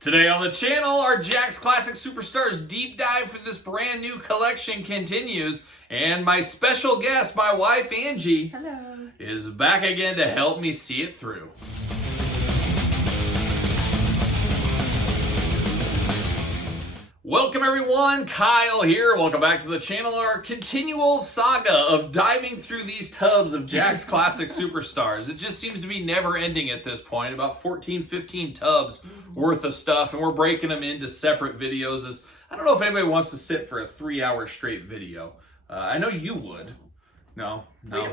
Today on the channel, our Jakks Classic Superstars deep dive for this brand new collection continues. And my special guest, my wife Angie, hello, is back again to help me see it through. Welcome everyone, Kyle here. Welcome back to the channel. Our continual saga of diving through these tubs of Jakks Classic Superstars. It just seems to be never ending at this point. About 14, 15 tubs worth of stuff, and we're breaking them into separate videos. I don't know if anybody wants to sit for a 3-hour straight video. I know you would. No.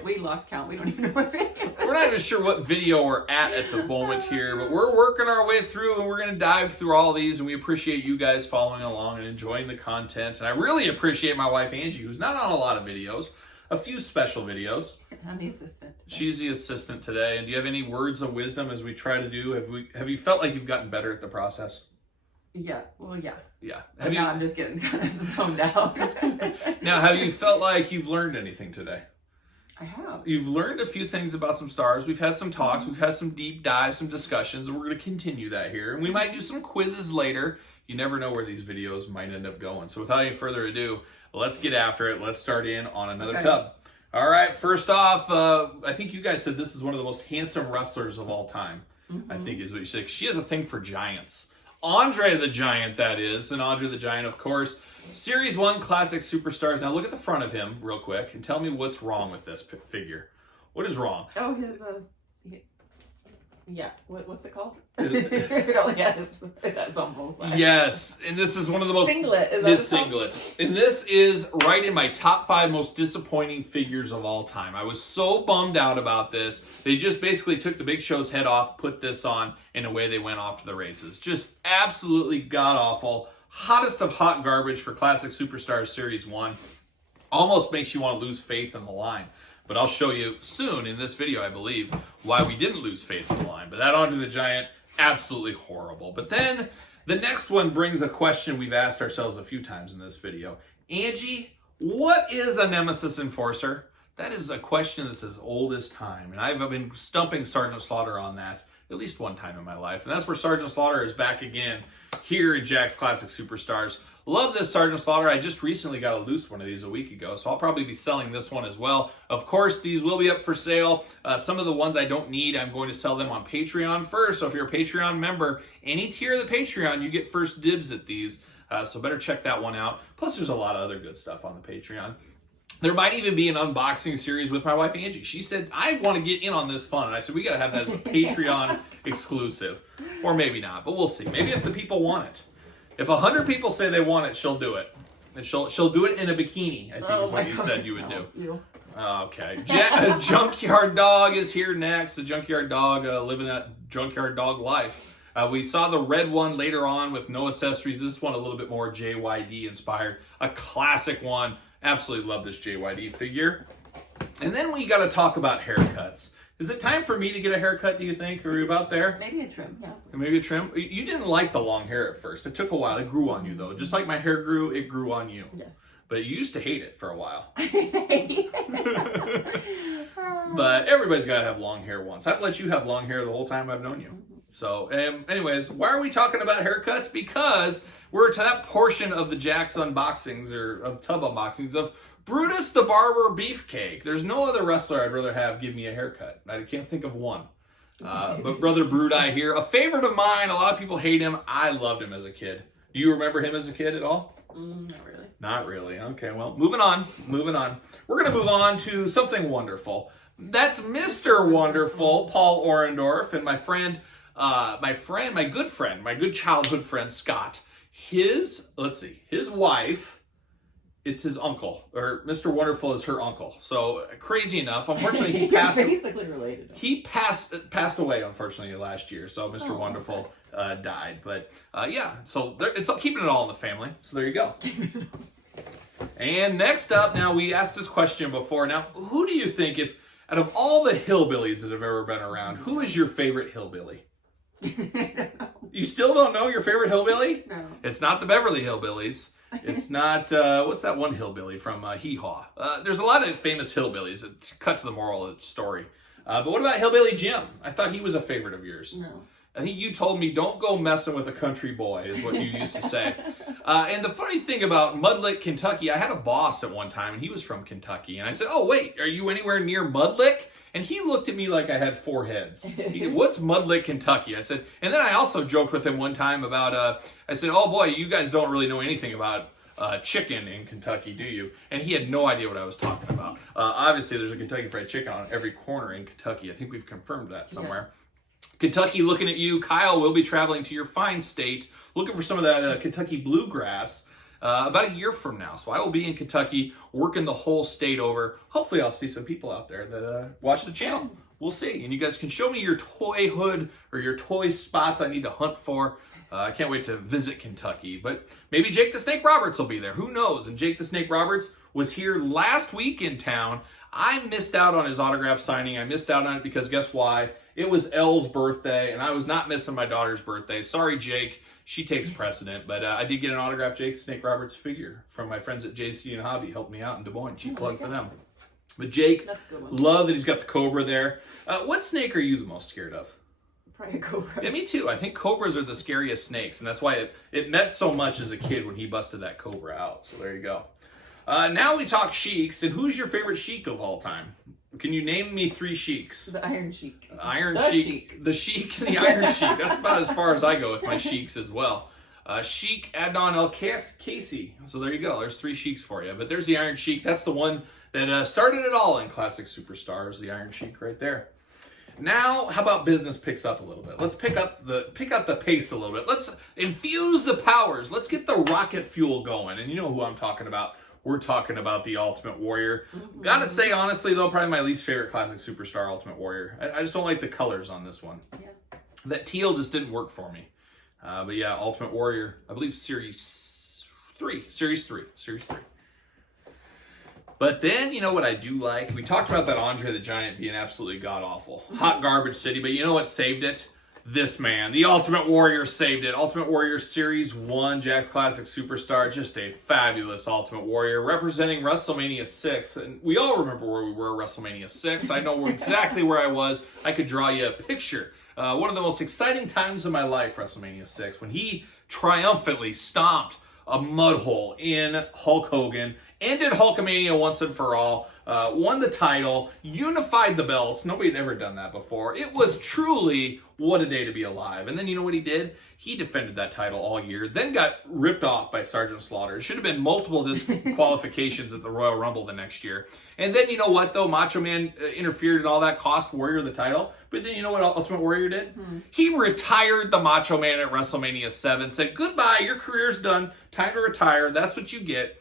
We lost count. We don't even know what video. We're not even sure what video we're at the moment here, but we're working our way through, and we're going to dive through all these, and we appreciate you guys following along and enjoying the content. And I really appreciate my wife Angie, who's not on a lot of videos, a few special videos. I'm the assistant today. She's the assistant today. And do you have any words of wisdom as we try to do? Have you felt like you've gotten better at the process? Yeah. Well, yeah. Yeah. Now I'm just getting kind of zoned out. Now, have you felt like you've learned anything today? I have. You've learned a few things about some stars. We've had some talks. We've had some deep dives, some discussions, and we're going to continue that here. And we might do some quizzes later. You never know where these videos might end up going. So without any further ado, let's get after it. Let's start in on another tub. All right, first off, I think you guys said this is one of the most handsome wrestlers of all time. I think is what you said. She has a thing for giants. Andre the Giant, that is. And Andre the Giant, of course, Series 1 Classic Superstars. Now look at the front of him real quick and tell me what's wrong with this figure. What is wrong? Oh, his, yeah, what's it called? It only has that's on both sides. Yes, and this is one of the most... Singlet. Is this singlet. And this is right in my top 5 most disappointing figures of all time. I was so bummed out about this. They just basically took the Big Show's head off, put this on, and away they went off to the races. Just absolutely god-awful. Hottest of hot garbage for Classic Superstars Series 1. Almost makes you want to lose faith in the line. But I'll show you soon in this video, I believe, why we didn't lose faith in the line. But that Andre the Giant, absolutely horrible. But then the next one brings a question we've asked ourselves a few times in this video. Angie, what is a Nemesis Enforcer? That is a question that's as old as time. And I've been stumping Sergeant Slaughter on that at least one time in my life. And that's where Sergeant Slaughter is back again here in Jakks Classic Superstars. Love this Sergeant Slaughter. I just recently got a loose one of these a week ago, so I'll probably be selling this one as well. Of course, these will be up for sale. Some of the ones I don't need, I'm going to sell them on Patreon first. So if you're a Patreon member, any tier of the Patreon, you get first dibs at these. So better check that one out. Plus, there's a lot of other good stuff on the Patreon. There might even be an unboxing series with my wife Angie. She said, I want to get in on this fun. And I said, we got to have that as a Patreon exclusive. Or maybe not, but we'll see. Maybe if the people want it. If 100 people say they want it, she'll do it. And she'll do it in a bikini, I think is what you said you would do. Okay. Junkyard Dog is here next. The Junkyard Dog living that Junkyard Dog life. We saw the red one later on with no accessories. This one a little bit more JYD inspired. A classic one. Absolutely love this JYD figure. And then we got to talk about haircuts. Is it time for me to get a haircut, do you think? Are we about there? Maybe a trim, yeah. Maybe a trim? You didn't like the long hair at first. It took a while. It grew on you, though. Just like my hair grew, it grew on you. Yes. But you used to hate it for a while. But everybody's got to have long hair once. I've let you have long hair the whole time I've known you. So, anyways, why are we talking about haircuts? Because we're to that portion of the Jakks unboxings, or of tub unboxings, of Brutus the Barber Beefcake. There's no other wrestler I'd rather have give me a haircut. I can't think of one. But Brother Bruti here, a favorite of mine. A lot of people hate him. I loved him as a kid. Do you remember him as a kid at all? Not really. Not really. Okay, well, moving on. We're going to move on to something wonderful. That's Mr. Wonderful, Paul Orndorff, and my good childhood friend, Scott. His wife, it's his uncle, or Mr. Wonderful is her uncle. So crazy enough, unfortunately, he passed. Basically related. He passed away, unfortunately, last year. So Mr. Wonderful died. But yeah, so it's keeping it all in the family. So there you go. And next up, now we asked this question before. Now, who do you think, if out of all the hillbillies that have ever been around, who is your favorite hillbilly? You still don't know your favorite hillbilly? No. It's not the Beverly Hillbillies. It's not, what's that one hillbilly from Hee Haw? There's a lot of famous hillbillies that cut to the moral of the story. But what about Hillbilly Jim? I thought he was a favorite of yours. No. I think you told me, don't go messing with a country boy, is what you used to say. And the funny thing about Mudlick, Kentucky, I had a boss at one time, and he was from Kentucky. And I said, oh, wait, are you anywhere near Mudlick? And he looked at me like I had 4 heads. He said, what's Mudlick, Kentucky? I said, and then I also joked with him one time about, I said, oh, boy, you guys don't really know anything about chicken in Kentucky, do you? And he had no idea what I was talking about. Obviously, there's a Kentucky Fried Chicken on every corner in Kentucky. I think we've confirmed that somewhere. Yeah. Kentucky, looking at you. Kyle will be traveling to your fine state, looking for some of that Kentucky bluegrass about a year from now. So I will be in Kentucky, working the whole state over. Hopefully I'll see some people out there that watch the channel. We'll see. And you guys can show me your toy hood or your toy spots I need to hunt for. I can't wait to visit Kentucky. But maybe Jake the Snake Roberts will be there. Who knows? And Jake the Snake Roberts was here last week in town. I missed out on his autograph signing. I missed out on it because guess why? It was Elle's birthday, and I was not missing my daughter's birthday. Sorry, Jake. She takes precedent. But I did get an autographed Jake the Snake Roberts figure from my friends at JC and Hobby. Helped me out in Des Moines. Cheap plug for them. But Jake, that's a good one. Love that he's got the cobra there. What snake are you the most scared of? Probably a cobra. Yeah, me too. I think cobras are the scariest snakes, and that's why it meant so much as a kid when he busted that cobra out. So there you go. Now we talk Sheiks, and who's your favorite Sheik of all time? Can you name me 3 Sheiks? The Iron Sheik. Iron Sheik. The Sheik and the Iron Sheik. That's about as far as I go with my Sheiks as well. Sheik Adnan El Casey. So there you go. There's 3 Sheiks for you. But there's the Iron Sheik. That's the one that started it all in Classic Superstars. The Iron Sheik right there. Now, how about business picks up a little bit? Let's pick up the pace a little bit. Let's infuse the powers. Let's get the rocket fuel going. And you know who I'm talking about. We're talking about the Ultimate Warrior. Mm-hmm. Gotta say, honestly, though, probably my least favorite Classic Superstar Ultimate Warrior. I just don't like the colors on this one. Yeah. That teal just didn't work for me. But yeah, Ultimate Warrior, I believe Series 3. But then, you know what I do like? We talked about that Andre the Giant being absolutely god-awful. Hot garbage city, but you know what saved it? This man, the Ultimate Warrior, saved it. Ultimate Warrior Series 1, Jakks Classic Superstar, just a fabulous Ultimate Warrior representing WrestleMania 6. And we all remember where we were at WrestleMania 6. I know exactly where I was. I could draw you a picture. One of the most exciting times of my life, WrestleMania 6, when he triumphantly stomped a mud hole in Hulk Hogan, ended Hulkamania once and for all, won the title, unified the belts. Nobody had ever done that before. It was truly what a day to be alive. And then you know what he did? He defended that title all year, then got ripped off by Sergeant Slaughter. It should have been multiple disqualifications at the Royal Rumble the next year. And then you know what, though? Macho Man interfered and all that, cost Warrior the title. But then you know what Ultimate Warrior did? He retired the Macho Man at WrestleMania 7, said, goodbye, your career's done, time to retire, that's what you get.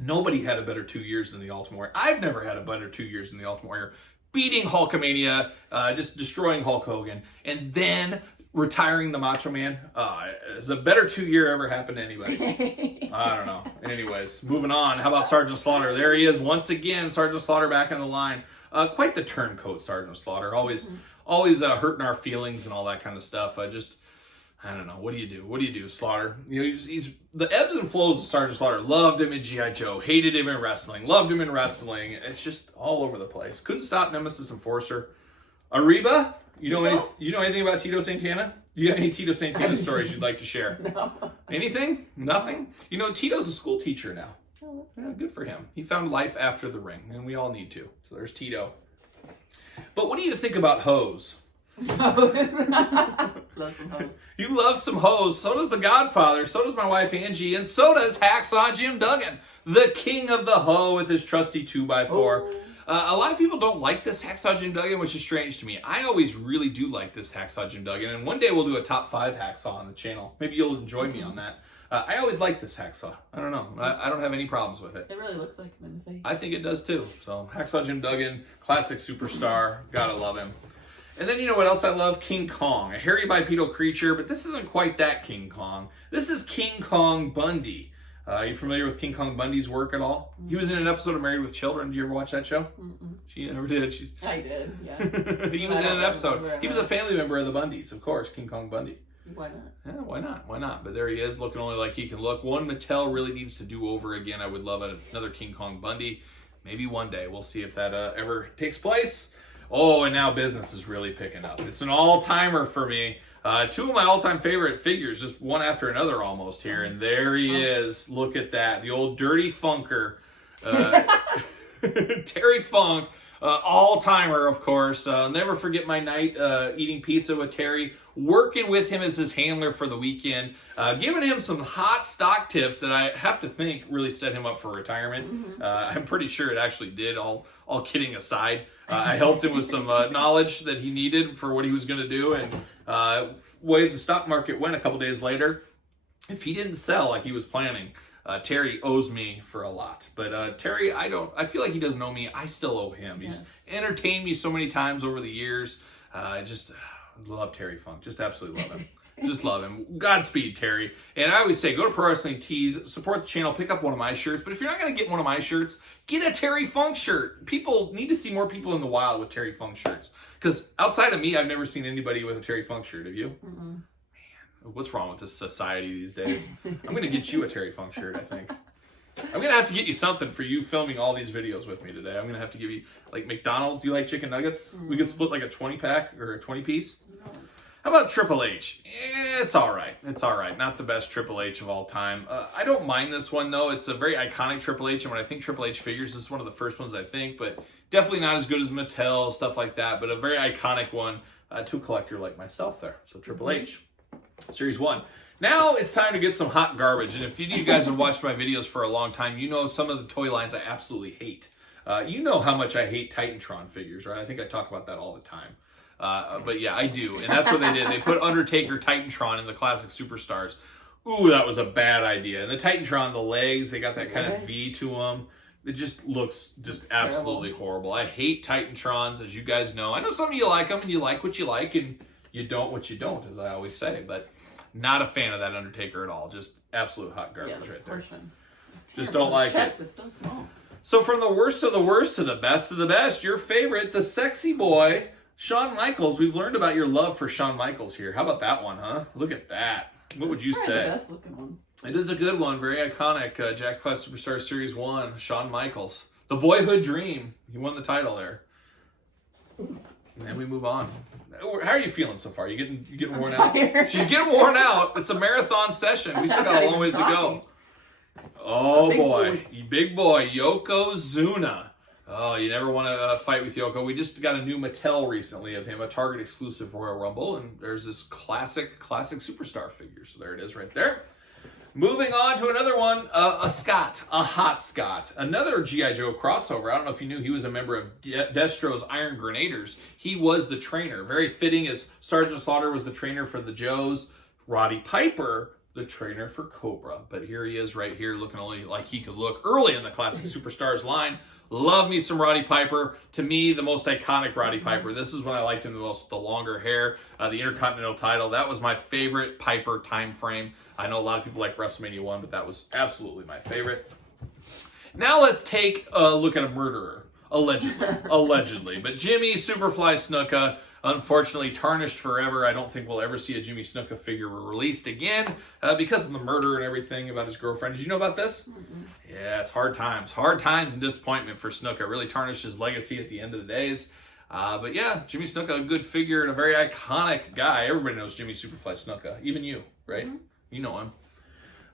Nobody had a better 2 years than the Ultimate Warrior. I've never had a better 2 years than the Ultimate Warrior. Beating Hulkamania, just destroying Hulk Hogan, and then retiring the Macho Man. It's a better 2 year ever happened to anybody. I don't know. Anyways, moving on. How about Sergeant Slaughter? There he is once again. Sergeant Slaughter back on the line. Quite the turncoat, Sergeant Slaughter. Always hurting our feelings and all that kind of stuff. I don't know. What do you do, Slaughter? You know, he's the ebbs and flows of Sergeant Slaughter. Loved him in G.I. Joe. Hated him in wrestling. Loved him in wrestling. It's just all over the place. Couldn't stop Nemesis Enforcer. Arriba? You know anything about Tito Santana? You got any Tito Santana stories you'd like to share? No. Anything? Nothing? You know, Tito's a school teacher now. Oh, yeah, good for him. He found life after the ring, and we all need to. So there's Tito. But what do you think about hoes? Love some hoes. You love some hoes. So does the Godfather. So does my wife Angie. And so does Hacksaw Jim Duggan, the king of the hoe with his trusty 2x4. Oh. A lot of people don't like this Hacksaw Jim Duggan, which is strange to me. I always really do like this Hacksaw Jim Duggan. And one day we'll do a top 5 hacksaw on the channel. Maybe you'll enjoy me on that. I always like this hacksaw. I don't know. I don't have any problems with it. It really looks like him in the face. I think it does too. So Hacksaw Jim Duggan, classic superstar. Gotta love him. And then you know what else I love? King Kong, a hairy bipedal creature, but this isn't quite that King Kong. This is King Kong Bundy. You familiar with King Kong Bundy's work at all? Mm-hmm. He was in an episode of Married with Children. Did you ever watch that show? Mm-mm. She never did. I did, yeah. He was in an episode. He was a family member of the Bundys, of course, King Kong Bundy. Why not? Yeah, why not? Why not? But there he is, looking only like he can look. One Mattel really needs to do over again. I would love another King Kong Bundy. Maybe one day. We'll see if that ever takes place. Oh, and now business is really picking up. It's an all-timer for me. Two of my all-time favorite figures, just one after another almost here. And there he is. Look at that. The old Dirty Funker. Terry Funk. All-timer, of course. I'll never forget my night eating pizza with Terry, working with him as his handler for the weekend, giving him some hot stock tips that I have to think really set him up for retirement. I'm pretty sure it actually did, all kidding aside. I helped him with some knowledge that he needed for what he was going to do, and way the stock market went a couple days later, if he didn't sell like he was planning, Terry owes me for a lot. But Terry, I feel like he doesn't owe me. I still owe him. He's entertained me so many times over the years. I just love Terry Funk. Just absolutely love him. Just love him. Godspeed, Terry. And I always say, go to Pro Wrestling Tees, support the channel, pick up one of my shirts. But if you're not going to get one of my shirts, get a Terry Funk shirt. People need to see more people in the wild with Terry Funk shirts. Because outside of me, I've never seen anybody with a Terry Funk shirt. Have you? Man, what's wrong with this society these days? I'm going to get you a Terry Funk shirt, I think. I'm going to have to get you something for you filming all these videos with me today. I'm going to have to give you, like McDonald's. You like chicken nuggets? We could split like a 20-pack or a 20-piece. How about Triple H? It's all right. It's all right. Not the best Triple H of all time. I don't mind this one, though. It's a very iconic Triple H, and when I think Triple H figures, this is one of the first ones I think, but definitely not as good as Mattel, stuff like that, but a very iconic one to a collector like myself there. So Triple H, Series 1. Now it's time to get some hot garbage, and if any of you guys have watched my videos for a long time, you know some of the toy lines I absolutely hate. You know how much I hate Titantron figures, right? I think I talk about that all the time. But yeah, I do. And that's what they did. They put Undertaker Titantron in the classic Superstars. Ooh, that was a bad idea. And the Titantron, the legs, they got that kind of V to them. It just looks absolutely horrible. I hate Titantrons, as you guys know. I know some of you like them, and you like what you like, and you don't what you don't, as I always say. But not a fan of that Undertaker at all. Just absolute hot garbage right there. Just don't like it. The chest is so small. So from the worst of the worst to the best of the best, your favorite, the sexy boy, Shawn Michaels. We've learned about your love for Shawn Michaels here. How about that one, huh? Look at that. What would you say? The best looking one. It is a good one. Very iconic. Jakks Class Superstar Series 1. Shawn Michaels. The boyhood dream. He won the title there. And then we move on. How are you feeling so far? You getting worn out? She's getting worn out. It's a marathon session. We still got a long ways to go. Oh, boy. Big boy. Yokozuna. Oh, you never want to fight with Yoko. We just got a new Mattel recently of him, a Target exclusive Royal Rumble, and there's this classic superstar figure. So there it is right there. Moving on to another one, a Scott, a hot Scott. Another G.I. Joe crossover. I don't know if you knew he was a member of Destro's Iron Grenadiers. He was the trainer. Very fitting, as Sergeant Slaughter was the trainer for the Joes. Roddy Piper, the trainer for Cobra. But here he is right here, looking only like he could look early in the Classic Superstars line. Love me some Roddy Piper. To me, the most iconic Roddy Piper. This is when I liked him the most, with the longer hair, the Intercontinental title. That was my favorite Piper time frame. I know a lot of people like WrestleMania 1, but that was absolutely my favorite. Now let's take a look at a murderer. Allegedly. But Jimmy Superfly Snuka, unfortunately tarnished forever. I don't think we'll ever see a Jimmy Snuka figure released again because of the murder and everything about his girlfriend. Did you know about this? Yeah, it's hard times. Hard times and disappointment for Snuka. Really tarnished his legacy at the end of the days. But yeah, Jimmy Snuka, a good figure and a very iconic guy. Everybody knows Jimmy Superfly Snuka. Even you, right? You know him.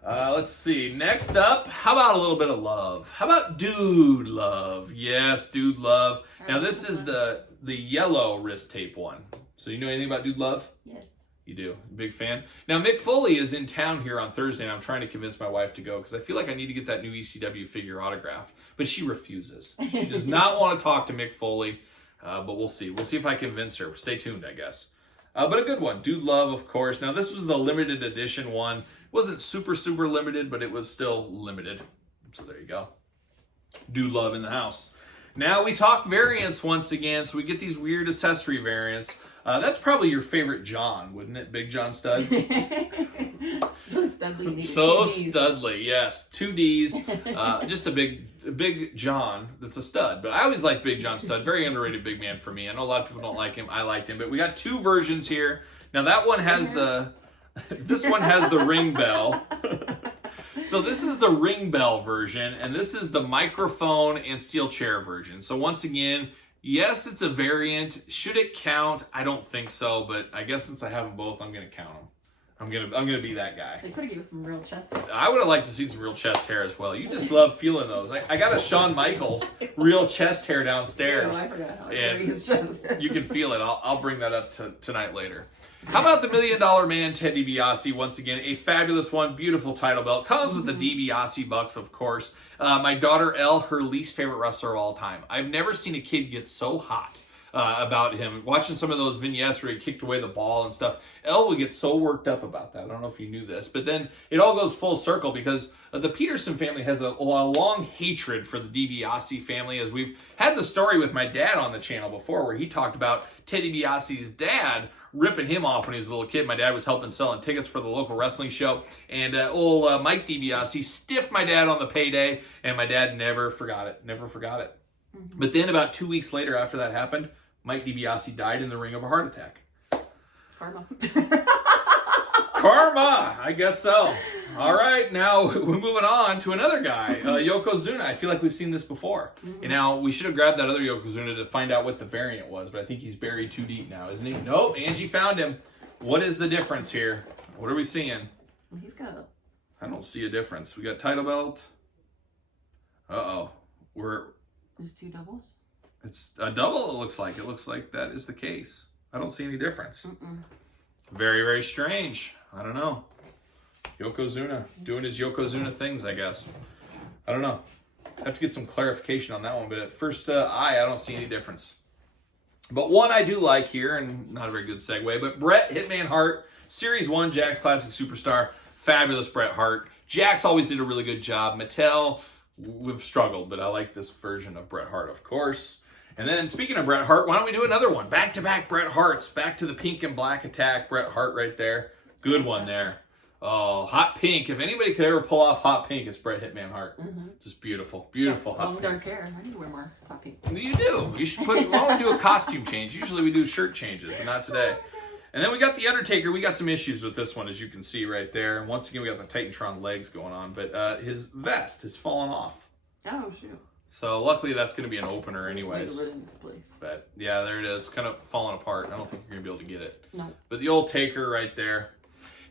Let's see. Next up, how about a little bit of love? How about Dude Love? Yes, Dude Love. Now this is the yellow wrist tape one. So you know anything about Dude Love? Yes. You do? Big fan? Now Mick Foley is in town here on Thursday, and I'm trying to convince my wife to go because I feel like I need to get that new ECW figure autographed. But she refuses. She does not want to talk to Mick Foley, but we'll see. We'll see if I convince her. Stay tuned, I guess. But a good one. Dude Love, of course. Now this was the limited edition one. It wasn't super limited, but it was still limited. So there you go. Dude Love in the house. Now we talk variants once again, so we get these weird accessory variants. That's probably your favorite John, wouldn't it? Big John Stud? So studly. So studly, yes. 2 Ds. Just a big John that's a stud. But I always like Big John Stud. Very underrated big man for me. I know a lot of people don't like him. I liked him. But we got 2 versions here. Now that one has this one has the ring bell. So this is the ring bell version, and this is the microphone and steel chair version. So once again, Yes, it's a variant. Should it count? I don't think so, but I guess since I have them both, I'm going to count them. I'm gonna be that guy. They could have given us some real chest hair. I would have liked to see some real chest hair as well. You just love feeling those. I got a Shawn Michaels real chest hair downstairs. Oh, I forgot how and his chest hair. You can feel it. I'll bring that up tonight later. How about the $1 Million Man, Ted DiBiase? Once again, a fabulous one. Beautiful title belt. Comes with the DiBiase bucks, of course. My daughter, Elle, her least favorite wrestler of all time. I've never seen a kid get so hot about him. Watching some of those vignettes where he kicked away the ball and stuff, Elle would get so worked up about that. I don't know if you knew this, but then it all goes full circle because the Peterson family has a long hatred for the DiBiase family, as we've had the story with my dad on the channel before where he talked about Ted DiBiase's dad ripping him off when he was a little kid. My dad was helping selling tickets for the local wrestling show, and Mike DiBiase stiffed my dad on the payday, and my dad never forgot it. Mm-hmm. But then about 2 weeks later after that happened, Mike DiBiase died in the ring of a heart attack. Karma. Karma, I guess so. All right, now we're moving on to another guy, Yokozuna. I feel like we've seen this before. Mm-hmm. And now we should have grabbed that other Yokozuna to find out what the variant was, but I think he's buried too deep now, isn't he? Nope, Angie found him. What is the difference here? What are we seeing? He's got a... I don't see a difference. We got title belt. Uh-oh. There's two doubles? It's a double, it looks like. It looks like that is the case. I don't see any difference. Very, very strange. I don't know. Yokozuna doing his Yokozuna things, I guess. I don't know. I have to get some clarification on that one, but at first eye, I don't see any difference. But one I do like here, and not a very good segue, but Bret Hitman Hart, Series 1 Jakks Classic Superstar. Fabulous Bret Hart. Jakks always did a really good job. Mattel, we've struggled, but I like this version of Bret Hart, of course. And then speaking of Bret Hart, why don't we do another one? Back-to-back Bret Harts. Back to the pink and black attack. Bret Hart right there. Good one there. Oh, hot pink. If anybody could ever pull off hot pink, it's Bret Hitman Hart. Mm-hmm. Just beautiful. Beautiful hot pink. Dark hair. I need to wear more hot pink. You do. You should why don't we do a costume change? Usually we do shirt changes, but not today. And then we got The Undertaker. We got some issues with this one, as you can see right there. And once again, we got the Titantron legs going on. But his vest has fallen off. Oh, shoot. So luckily that's going to be an opener anyways. Place. But yeah, there it is. Kind of falling apart. I don't think you're going to be able to get it. No. But the old Taker right there.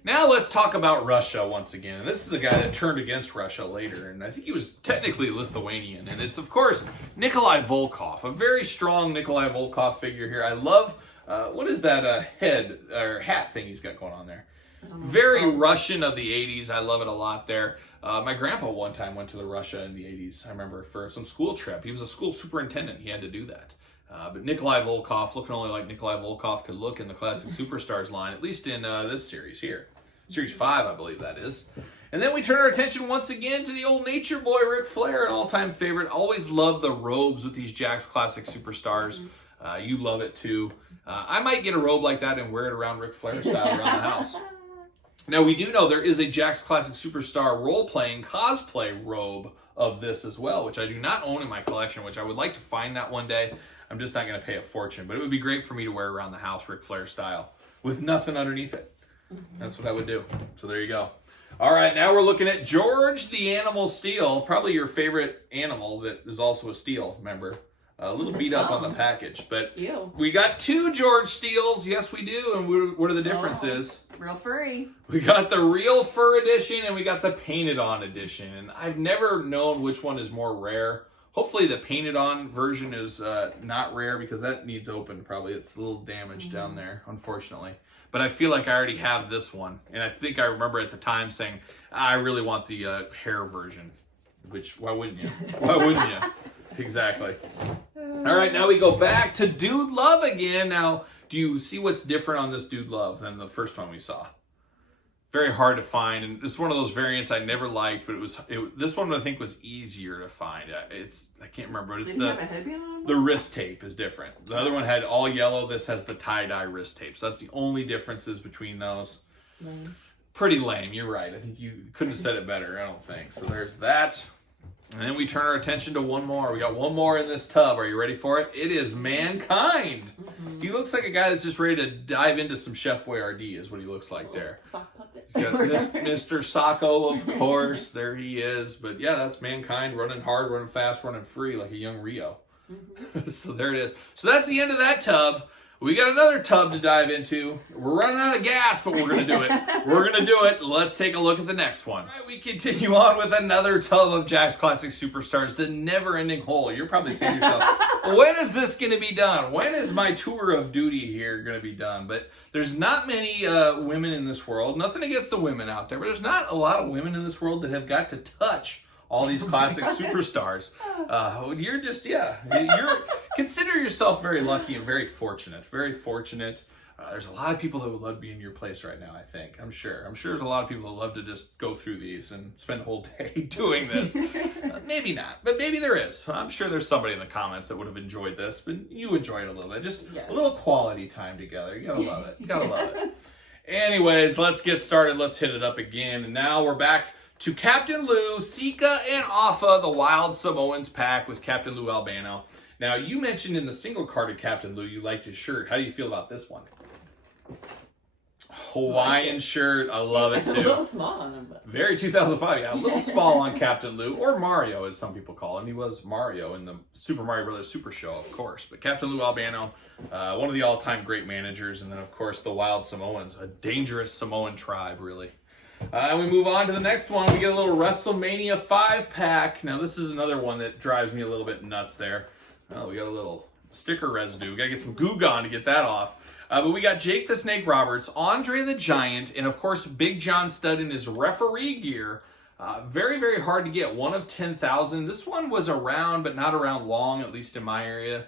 Now let's talk about Russia once again. And this is a guy that turned against Russia later. And I think he was technically Lithuanian. And it's, of course, Nikolai Volkov. A very strong Nikolai Volkov figure here. I love, what is that head or hat thing he's got going on there? Very Russian of the 80s. I love it a lot there. My grandpa one time went to the Russia in the 80s, I remember, for some school trip. He was a school superintendent. He had to do that. But Nikolai Volkov, looking only like Nikolai Volkov could look in the Classic Superstars line, at least in this series here. Series 5, I believe that is. And then we turn our attention once again to the old nature boy, Ric Flair, an all-time favorite. Always love the robes with these Jakks Classic Superstars. You love it too. I might get a robe like that and wear it around Ric Flair style around the house. Now, we do know there is a Jakks Classic Superstar role-playing cosplay robe of this as well, which I do not own in my collection, which I would like to find that one day. I'm just not going to pay a fortune, but it would be great for me to wear around the house Ric Flair style with nothing underneath it. That's what I would do. So there you go. All right, now we're looking at George the Animal Steel, probably your favorite animal that is also a steel member. A little beat up on the package, but we got two George Steels. Yes, we do. And what are the differences? Real furry. We got the real fur edition and we got the painted on edition. And I've never known which one is more rare. Hopefully the painted on version is not rare because that needs opened probably. It's a little damaged down there, unfortunately. But I feel like I already have this one. And I think I remember at the time saying, I really want the hair version. Which, why wouldn't you? Why wouldn't you? Exactly. All right, now we go back to Dude Love again. Now, do you see what's different on this Dude Love than the first one we saw? Very hard to find, and it's one of those variants I never liked, but this one I think was easier to find. I can't remember, but it's the wrist tape is different. The other one had all yellow. This has the tie-dye wrist tape. So that's the only differences between those. Pretty lame. You're right. I think you couldn't have said it better. I don't think. So there's that. And then we turn our attention to one more. We got one more in this tub. Are you ready for it? It is Mankind. He looks like a guy that's just ready to dive into some Chef Boyardee is what he looks like there. Sock puppet. He's got Mr. Sacco, of course. There he is. But yeah, that's Mankind running hard, running fast, running free like a young Rio. So there it is. So that's the end of that tub. We got another tub to dive into. We're running out of gas, but we're going to do it. We're going to do it. Let's take a look at the next one. All right, we continue on with another tub of Jakks Classic Superstars, the never-ending hole. You're probably saying to yourself, when is this going to be done? When is my tour of duty here going to be done? But there's not many women in this world. Nothing against the women out there, but there's not a lot of women in this world that have got to touch all these classic superstars. You're just, you're consider yourself very lucky and very fortunate. Very fortunate. There's a lot of people that would love to be in your place right now, I think. I'm sure there's a lot of people that love to just go through these and spend a whole day doing this. Maybe not, but maybe there is. I'm sure there's somebody in the comments that would have enjoyed this, but you enjoyed it a little bit. Just a little quality time together. You gotta love it. You gotta love it. Anyways, let's get started. Let's hit it up again. And now we're back to Captain Lou, Sika, and Afa, the Wild Samoans pack with Captain Lou Albano. Now, you mentioned in the single card of Captain Lou you liked his shirt. How do you feel about this one? Hawaiian shirt. I love it, too. A little small on him. But... Very 2005. Yeah, a little small on Captain Lou, or Mario, as some people call him. He was Mario in the Super Mario Brothers Super Show, of course. But Captain Lou Albano, one of the all-time great managers. And then, of course, the Wild Samoans, a dangerous Samoan tribe, really. And we move on to the next one. We get a little WrestleMania 5-pack. Now, this is another one that drives me a little bit nuts there. Oh, we got a little sticker residue. We got to get some Goo Gone to get that off. But we got Jake the Snake Roberts, Andre the Giant, and, of course, Big John Studd in his referee gear. Very, very hard to get. One of 10,000. This one was around, but not around long, at least in my area.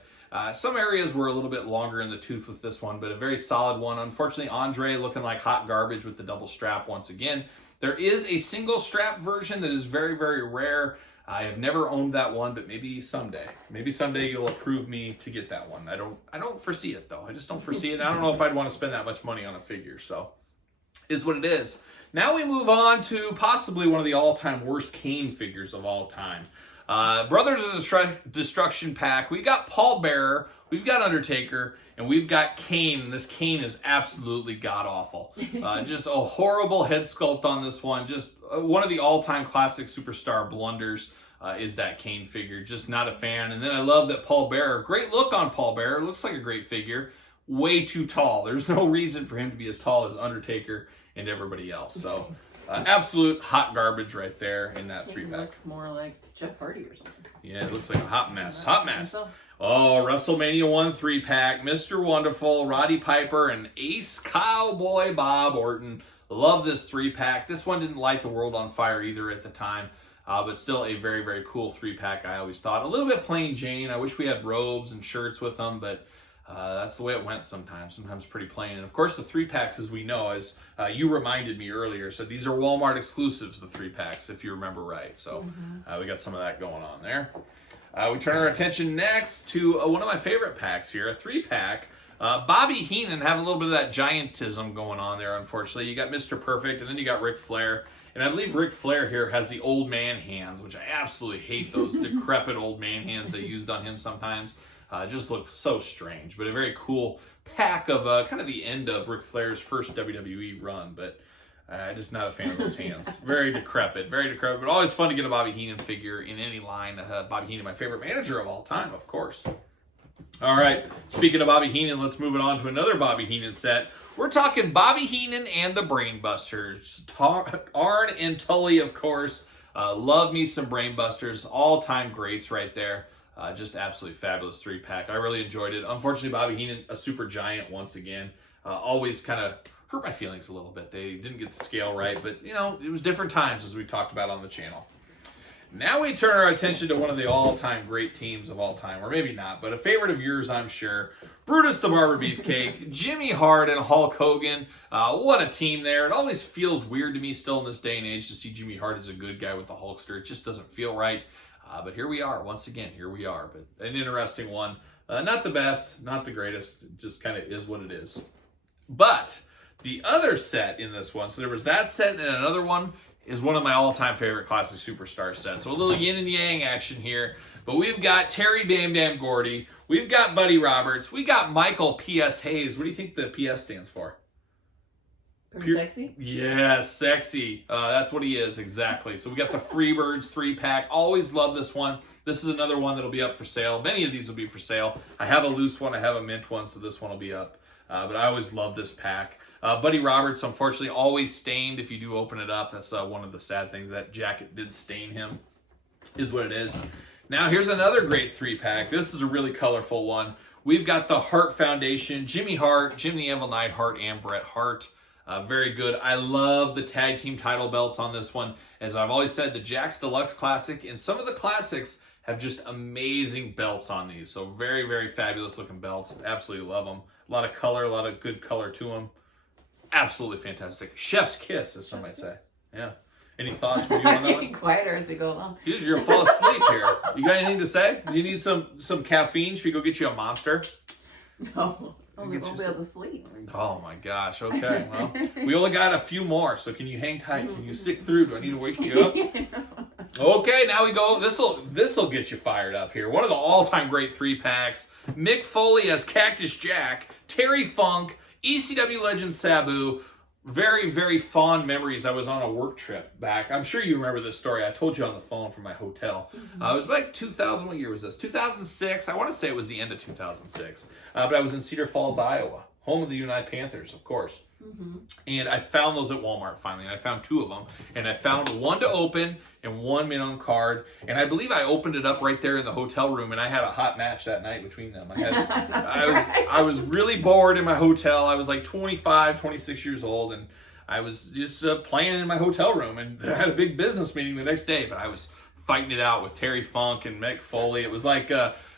Some areas were a little bit longer in the tooth with this one, but a very solid one. Unfortunately, Andre looking like hot garbage with the double strap once again. There is a single strap version that is very, very rare. I have never owned that one, but maybe someday. Maybe someday you'll approve me to get that one. I don't foresee it, though. I just don't foresee it. I don't know if I'd want to spend that much money on a figure, so is what it is. Now we move on to possibly one of the all-time worst Kane figures of all time. Brothers of Destruction pack. We got Paul Bearer, we've got Undertaker, and we've got Kane. And this Kane is absolutely god-awful. Just a horrible head sculpt on this one. Just one of the all-time classic superstar blunders is that Kane figure. Just not a fan. And then I love that Paul Bearer. Great look on Paul Bearer. Looks like a great figure. Way too tall. There's no reason for him to be as tall as Undertaker and everybody else. So absolute hot garbage right there in that 3-pack. Looks more like Jeff Hardy or something. Yeah, it looks like a hot mess. Hot mess. Oh, WrestleMania 1 3-pack. Mr. Wonderful, Roddy Piper, and Ace Cowboy Bob Orton. Love this 3-pack. This one didn't light the world on fire either at the time. But still a very, very cool 3-pack, I always thought. A little bit plain Jane. I wish we had robes and shirts with them, but that's the way it went sometimes. Sometimes pretty plain. And, of course, the 3-packs, as we know, as you reminded me earlier, so these are Walmart exclusives, the 3-packs, if you remember right. So we got some of that going on there. We turn our attention next to one of my favorite packs here, a 3-pack. Bobby Heenan having a little bit of that giantism going on there, unfortunately. You got Mr. Perfect, and then you got Ric Flair. And I believe Ric Flair here has the old man hands, which I absolutely hate those decrepit old man hands they used on him sometimes. Just look so strange, but a very cool pack of kind of the end of Ric Flair's first WWE run, but just not a fan of those hands. Very decrepit, but always fun to get a Bobby Heenan figure in any line. Bobby Heenan, my favorite manager of all time, of course. All right, speaking of Bobby Heenan, let's move it on to another Bobby Heenan set. We're talking Bobby Heenan and the Brainbusters. Arn and Tully, of course. Love me some Brainbusters. All-time greats right there. Just absolutely fabulous 3-pack. I really enjoyed it. Unfortunately, Bobby Heenan, a super giant once again. Always kind of hurt my feelings a little bit. They didn't get the scale right, but, you know, it was different times, as we talked about on the channel. Now we turn our attention to one of the all-time great teams of all time, or maybe not, but a favorite of yours, I'm sure. Brutus the Barber Beefcake, Jimmy Hart, and Hulk Hogan. What a team there. It always feels weird to me still in this day and age to see Jimmy Hart as a good guy with the Hulkster. It just doesn't feel right. But here we are, once again, here we are. But an interesting one. Not the best, not the greatest. It just kind of is what it is. But the other set in this one, so there was that set and another one, is one of my all-time favorite classic superstar sets. So a little yin and yang action here. But we've got Terry Bam Bam Gordy. We've got Buddy Roberts. We got Michael P.S. Hayes. What do you think the P.S. stands for? Sexy? Yeah, sexy. That's what he is, exactly. So we got the Freebirds 3-pack. Always love this one. This is another one that'll be up for sale. Many of these will be for sale. I have a loose one. I have a mint one, so this one will be up. But I always love this pack. Buddy Roberts, unfortunately, always stained if you do open it up. That's one of the sad things. That jacket did stain him, is what it is. Now, here's another great 3-pack. This is a really colorful one. We've got the Hart Foundation, Jimmy Hart, Jim the Anvil Neidhart, and Bret Hart. Very good. I love the tag team title belts on this one. As I've always said, the Jakks Deluxe Classic and some of the classics have just amazing belts on these. So very, very fabulous looking belts. Absolutely love them. A lot of color, a lot of good color to them. Absolutely fantastic. Chef's kiss, as some might say. Yeah. Any thoughts from you on that one? Getting quieter as we go along. You're gonna fall asleep here. You got anything to say? Do you need some caffeine? Should we go get you a Monster? No. We won't be able to sleep. Oh my gosh. Okay. Well, we only got a few more, so can you hang tight? Can you stick through? Do I need to wake you up? Okay, now we go. This'll get you fired up here. One of the all-time great 3-packs. Mick Foley as Cactus Jack, Terry Funk, ECW legend Sabu. Very, very fond memories. I was on a work trip back. I'm sure you remember this story. I told you on the phone from my hotel. It was like 2000. What year was this? 2006. I want to say it was the end of 2006. But I was in Cedar Falls, Iowa, home of the United Panthers, of course. And I found those at Walmart finally. And I found 2 of them. And I found one to open and one made on card. And I believe I opened it up right there in the hotel room. And I had a hot match that night between them. I was really bored in my hotel. I was like 25, 26 years old. And I was just playing in my hotel room. And I had a big business meeting the next day. But I was fighting it out with Terry Funk and Mick Foley. It was like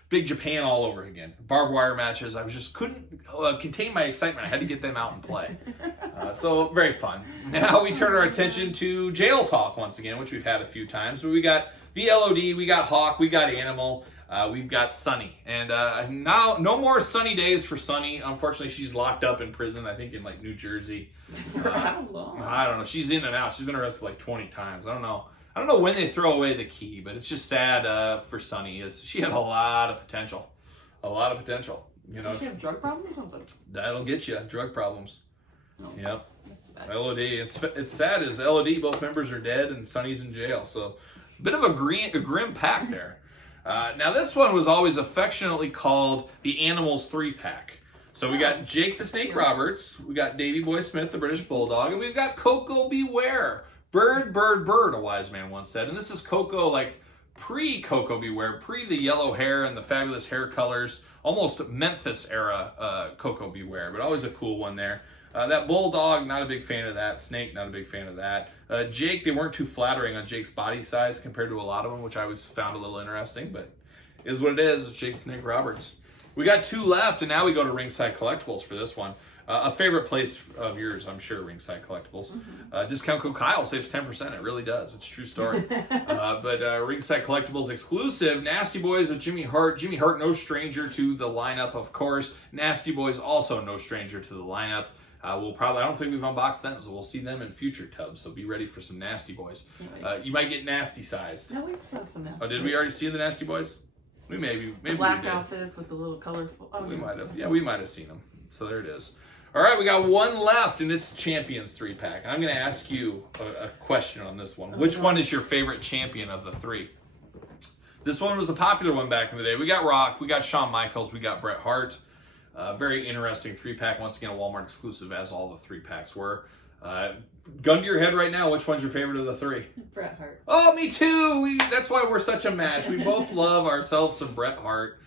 Big Japan all over again. Barbed wire matches. I was just couldn't contain my excitement. I had to get them out and play. So very fun. Now we turn our attention to jail talk once again, which we've had a few times. But we got the LOD, we got Hawk, we got Animal, we've got Sunny. And now no more sunny days for Sunny. Unfortunately, she's locked up in prison, I think in like New Jersey. For how long? I don't know. She's in and out. She's been arrested like 20 times. I don't know when they throw away the key, but it's just sad for Sunny. She had a lot of potential. A lot of potential. You know, does she have drug problems or something? That'll get you. Drug problems. No. Yep. That's too bad. LOD. It's sad as LOD, both members are dead and Sunny's in jail. So a bit of a grim pack there. Now this one was always affectionately called the Animals 3-pack. So we got Jake the Snake Roberts, we got Davey Boy Smith, the British Bulldog, and we've got Coco Beware. Bird, bird, bird, a wise man once said. And this is Coco, like pre-Coco Beware, pre the yellow hair and the fabulous hair colors, almost Memphis era Coco Beware, but always a cool one there. That Bulldog, not a big fan of that. Snake, not a big fan of that. Jake, they weren't too flattering on Jake's body size compared to a lot of them, which I always found a little interesting, but is what it is. It's Jake the Snake Roberts. We got 2 left, and now we go to Ringside Collectibles for this one. A favorite place of yours, I'm sure, Ringside Collectibles. Discount code Kyle saves 10%. It really does. It's a true story. But Ringside Collectibles exclusive, Nasty Boys with Jimmy Hart. Jimmy Hart, no stranger to the lineup, of course. Nasty Boys, also no stranger to the lineup. I don't think we've unboxed them, so we'll see them in future tubs. So be ready for some Nasty Boys. You might get nasty sized. No, we've got some Nasty Oh, did we already see the Nasty Boys? Maybe the black we did. outfits with the little colorful. Oh, We might have. Yeah, we might have seen them. So there it is. All right, we got one left, and it's Champions 3-pack. And I'm going to ask you a question on this one. Which one is your favorite champion of the 3? This one was a popular one back in the day. We got Rock, we got Shawn Michaels, we got Bret Hart. Very interesting 3-pack. Once again, a Walmart exclusive, as all the 3-packs were. Gun to your head right now, which one's your favorite of the 3? Bret Hart. Oh, me too. That's why we're such a match. We both love ourselves some Bret Hart.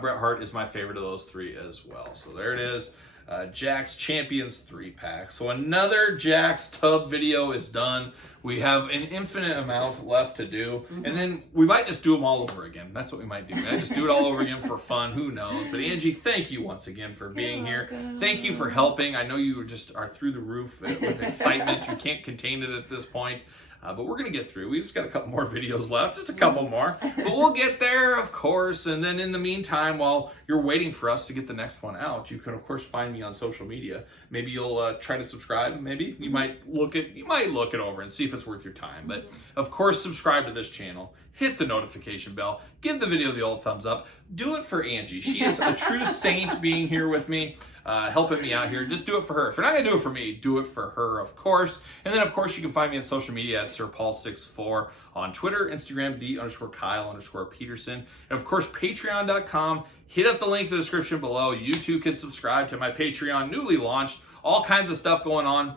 Bret Hart is my favorite of those 3 as well. So there it is. Jakks Champions 3-pack. So another Jakks tub video is done. We have an infinite amount left to do. And then we might just do them all over again. That's what we might do. I just do it all over again for fun. Who knows? But Angie, thank you once again for being here. Thank you for helping. I know you are through the roof with excitement. You can't contain it at this point. But we're going to get through. We just got a couple more videos left, just a couple more. But we'll get there, of course. And then in the meantime, while you're waiting for us to get the next one out, you can, of course, find me on social media. Maybe you'll try to subscribe. Maybe you might look it over and see if it's worth your time. But, of course, subscribe to this channel. Hit the notification bell. Give the video the old thumbs up. Do it for Angie. She is a true saint being here with me. helping me out here. Just do it for her. If you're not going to do it for me, do it for her, of course. And then, of course, you can find me on social media at SirPaul64 on Twitter, Instagram, _Kyle_Peterson. And, of course, Patreon.com. Hit up the link in the description below. You too can subscribe to my Patreon, newly launched. All kinds of stuff going on.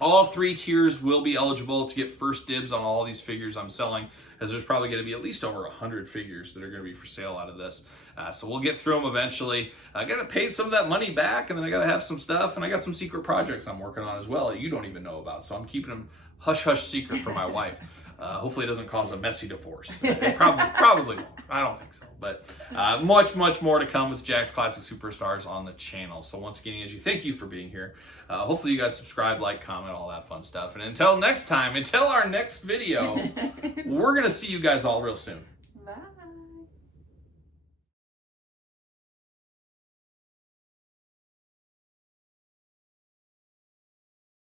All 3 tiers will be eligible to get first dibs on all these figures I'm selling, as there's probably going to be at least over 100 figures that are going to be for sale out of this. So we'll get through them eventually. I got to pay some of that money back, and then I got to have some stuff, and I got some secret projects I'm working on as well that you don't even know about. So I'm keeping them hush-hush secret for my wife. Hopefully it doesn't cause a messy divorce. It probably won't. I don't think so. But much, much more to come with Jakks Classic Superstars on the channel. So once again, Angie, thank you for being here. Hopefully you guys subscribe, like, comment, all that fun stuff. And until next time, until our next video, we're going to see you guys all real soon.